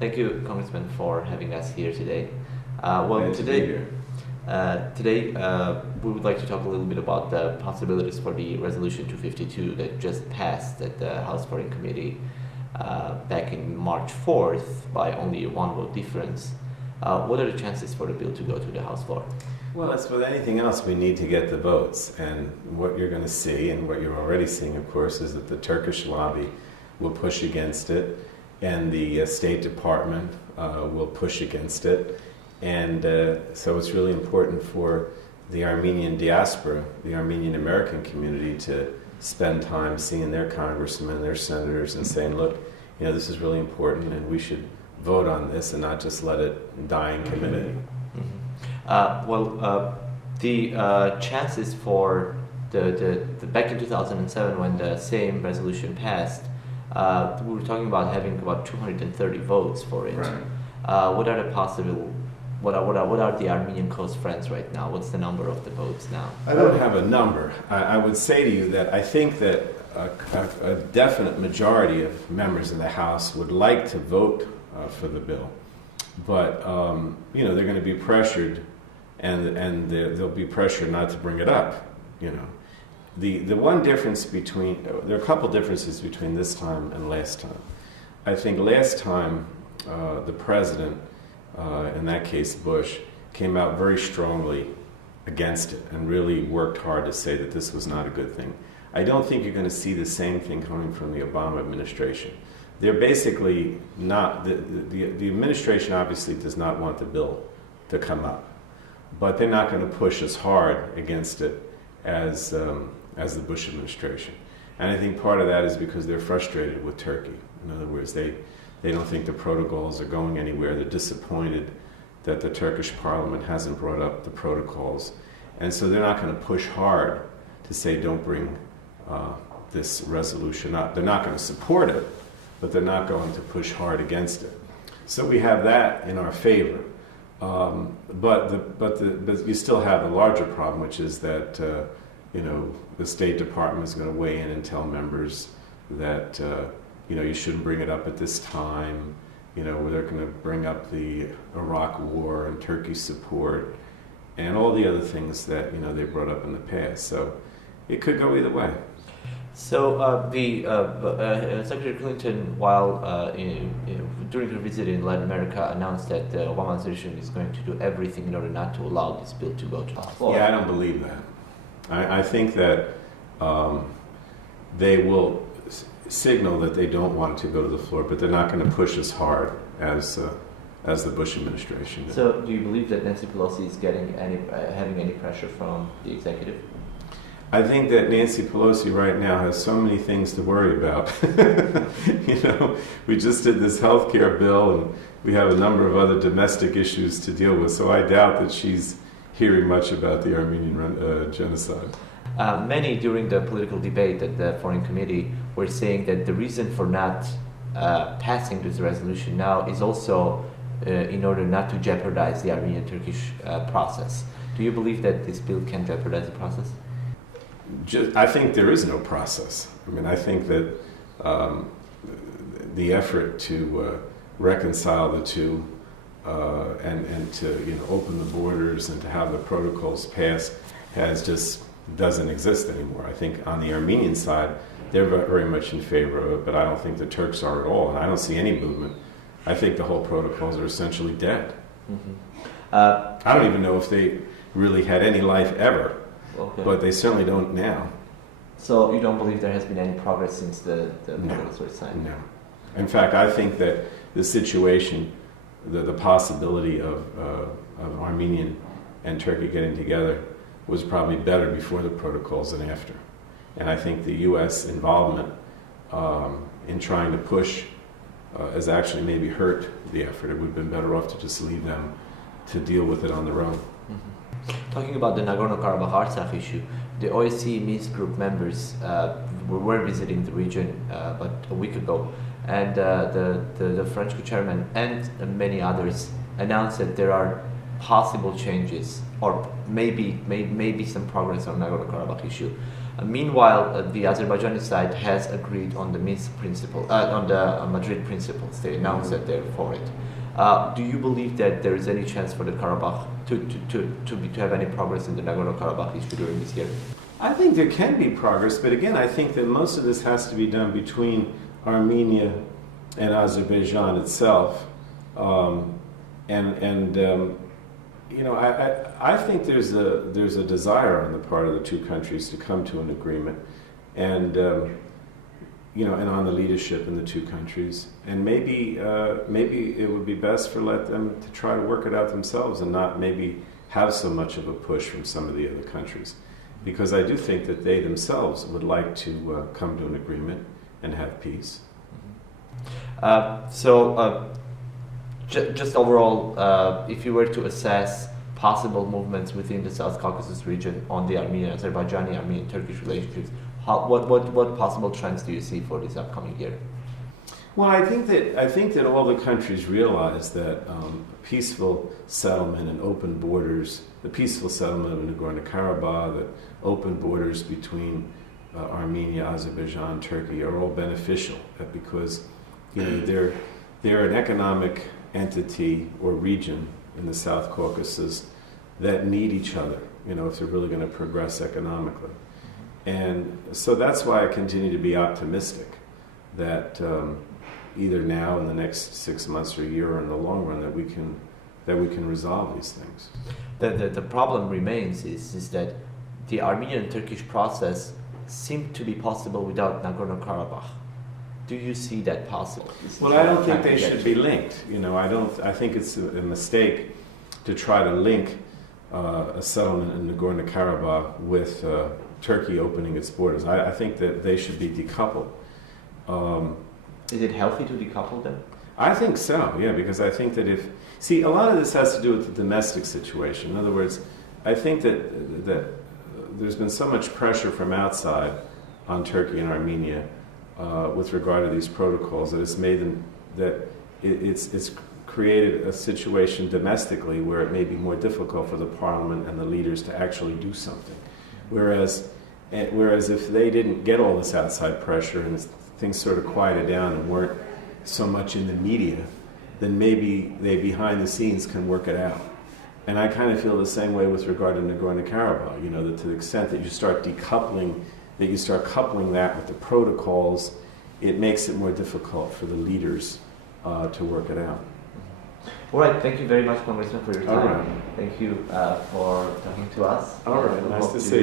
Thank you, Congressman, for having us here today. Today we would like to talk a little bit about the possibilities for the Resolution 252 that just passed at the House Foreign Committee back in March 4th by only one vote difference. What are the chances for the bill to go to the House floor? Well, as with anything else, we need to get the votes. And what you're going to see, and what you're already seeing, of course, is that the Turkish lobby will push against it, and the State Department will push against it. And so it's really important for the Armenian diaspora, the Armenian American community, to spend time seeing their congressmen, their senators, and saying, look, this is really important, and we should vote on this and not just let it die in committee. The chances for the back in 2007 when the same resolution passed, we were talking about having about 230 votes for it. Right. What are the possible? What are the Armenian close friends right now? What's the number of the votes now? I don't have a number. I would say to you that I think that a definite majority of members in the House would like to vote for the bill, but they're going to be pressured, and there'll be pressure not to bring it up. The one difference there are a couple differences between this time and last time. I think last time the president, in that case Bush, came out very strongly against it and really worked hard to say that this was not a good thing. I don't think you're going to see the same thing coming from the Obama administration. They're basically not, the administration obviously does not want the bill to come up, but they're not going to push as hard against it as the Bush administration. And I think part of that is because they're frustrated with Turkey. In other words, they don't think the protocols are going anywhere. They're disappointed that the Turkish parliament hasn't brought up the protocols. And so they're not going to push hard to say don't bring this resolution up. They're not going to support it, but they're not going to push hard against it. So we have that in our favor. But you still have a larger problem, which is that the State Department is going to weigh in and tell members that you shouldn't bring it up at this time. Where they're going to bring up the Iraq War and Turkey's support and all the other things that they brought up in the past. So it could go either way. So Secretary Clinton, during her visit in Latin America, announced that the Obama administration is going to do everything in order not to allow this bill to go to the floor. Yeah, I don't believe that. I think that they will signal that they don't want it to go to the floor, but they're not going to push as hard as the Bush administration did. So, do you believe that Nancy Pelosi is having any pressure from the executive? I think that Nancy Pelosi right now has so many things to worry about. We just did this health care bill, and we have a number of other domestic issues to deal with, so I doubt that she's hearing much about the Armenian genocide. Many during the political debate at the Foreign Committee were saying that the reason for not passing this resolution now is also in order not to jeopardize the Armenian-Turkish process. Do you believe that this bill can jeopardize the process? I think there is no process. I think that the effort to reconcile the two and to open the borders and to have the protocols passed doesn't exist anymore. I think on the Armenian side, they're very much in favor of it, but I don't think the Turks are at all, and I don't see any movement. I think the whole protocols are essentially dead. Mm-hmm. I don't even know if they really had any life ever. Okay. But they certainly don't now. So you don't believe there has been any progress since the protocols were signed? No. In fact, I think that the situation, the possibility of Armenian and Turkey getting together was probably better before the protocols than after. And I think the U.S. involvement in trying to push has actually maybe hurt the effort. It would have been better off to just leave them to deal with it on their own. Mm-hmm. Talking about the Nagorno Karabakh Artsakh issue, the OSCE Minsk group members were visiting the region about a week ago, and the French co-chairman and many others announced that there are possible changes or maybe some progress on Nagorno Karabakh issue. Meanwhile, the Azerbaijani side has agreed on the Minsk principle, on the Madrid principles. They announced that they're for it. Do you believe that there is any chance for the Karabakh to have any progress in the Nagorno Karabakh issue during this year? I think there can be progress, but again, I think that most of this has to be done between Armenia and Azerbaijan itself. I think there's a desire on the part of the two countries to come to an agreement, and on the leadership in the two countries, and maybe it would be best for let them to try to work it out themselves and not maybe have so much of a push from some of the other countries, because I do think that they themselves would like to come to an agreement and have peace. Just overall, if you were to assess possible movements within the South Caucasus region on the Armenian-Azerbaijani, Armenian-Turkish relationships, what possible trends do you see for this upcoming year? Well, I think that all the countries realize that peaceful settlement and open borders, the peaceful settlement of Nagorno Karabakh, the open borders between Armenia, Azerbaijan, Turkey are all beneficial, because they're an economic entity or region in the South Caucasus that need each other, if they're really going to progress economically. And so that's why I continue to be optimistic that either now in the next 6 months or a year or in the long run that we can resolve these things. The problem remains is that the Armenian-Turkish process seemed to be possible without Nagorno Karabakh. Do you see that possible? Well, I don't think they should be linked. I think it's a mistake to try to link a settlement in Nagorno Karabakh with Turkey opening its borders. I think that they should be decoupled. Is it healthy to decouple them? I think so, yeah, because I think that a lot of this has to do with the domestic situation. In other words, I think that there's been so much pressure from outside on Turkey and Armenia with regard to these protocols that it's created a situation domestically where it may be more difficult for the parliament and the leaders to actually do something. Whereas if they didn't get all this outside pressure and things sort of quieted down and weren't so much in the media, then maybe they behind the scenes can work it out. And I kind of feel the same way with regard to Nagorno-Karabakh, that to the extent that you start decoupling, that you start coupling that with the protocols, it makes it more difficult for the leaders to work it out. All right, thank you very much, Congressman, for your time. All right. Thank you for talking to us. All right, nice to see you.